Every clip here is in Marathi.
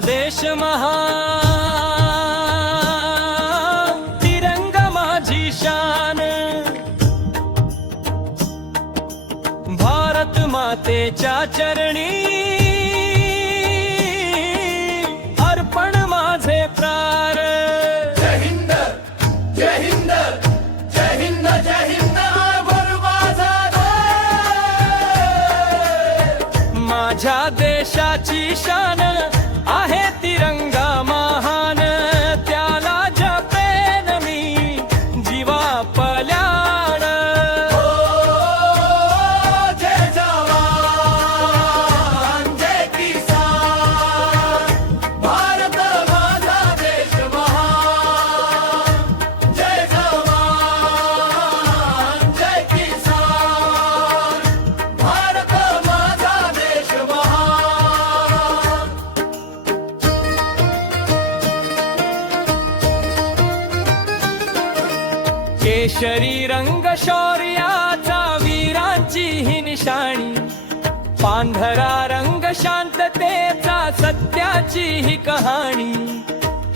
देश महान, तिरंगा माझी शान, भारत मातेच्या चरणी अर्पण माझे प्राण। जय हिंद जय हिंद जय हिंद जय हिंद माझा माझ्या देशाची शान आहे तिरंगा महान, त्याला जपेन मी जीवा पल्याण। जय जवान जय किसान, भारत माझा देश महान। जय जवान जय किसान, भारत माझा देश महान। केशरी रंग शौर्याचा वीरांची ही निशाणी, पांढरा रंग शांततेचा सत्याची ही कहाणी,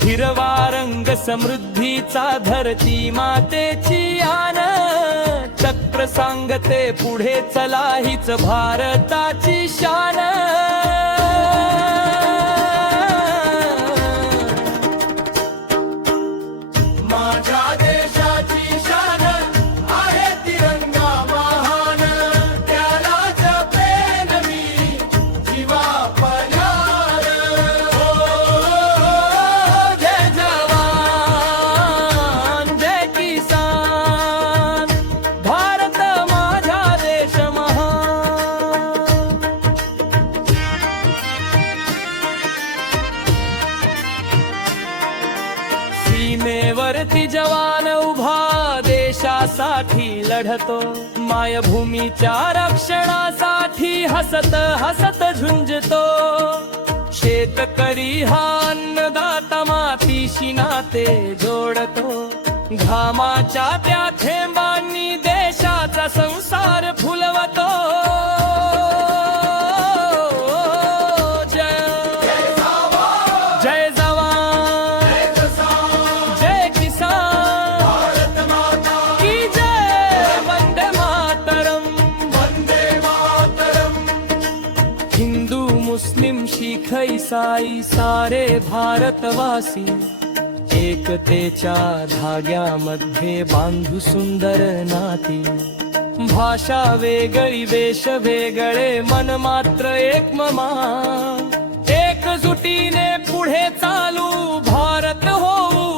हिरवा रंग समृद्धीचा धरती मातेची आन, चक्र सांगते पुढे चला हीच भारताची शान। माझ्या देशाची शान आहे तिरंगा महान, त्याला जपेन मी जीवा पल्याण। जय जवान जय किसान, भारत माझा देश महान। सीमेवरती जवान उभा देशासाठी लढतो, मायभूमीच्या रक्षणासाठी हसत हसत झुंजतो। शेतकरी हा अन्नदाता मातीशी नाते जोडतो, घामाच्या त्या थेंबांनी देशाचा संसार फुलवतो। जय जय जवान जय किसान, भारत माता की जय, वंदे मातरम। वंदे मातरम। हिंदू मुस्लिम शीख ईसाई सारे भारतवासी, एकतेच्या धाग्यामध्ये बांधू सुंदर नाती। भाषा वेगळी वेश वेगळे मन मात्र एक ममा, एकजुटीने पुढे चालू भारत होऊ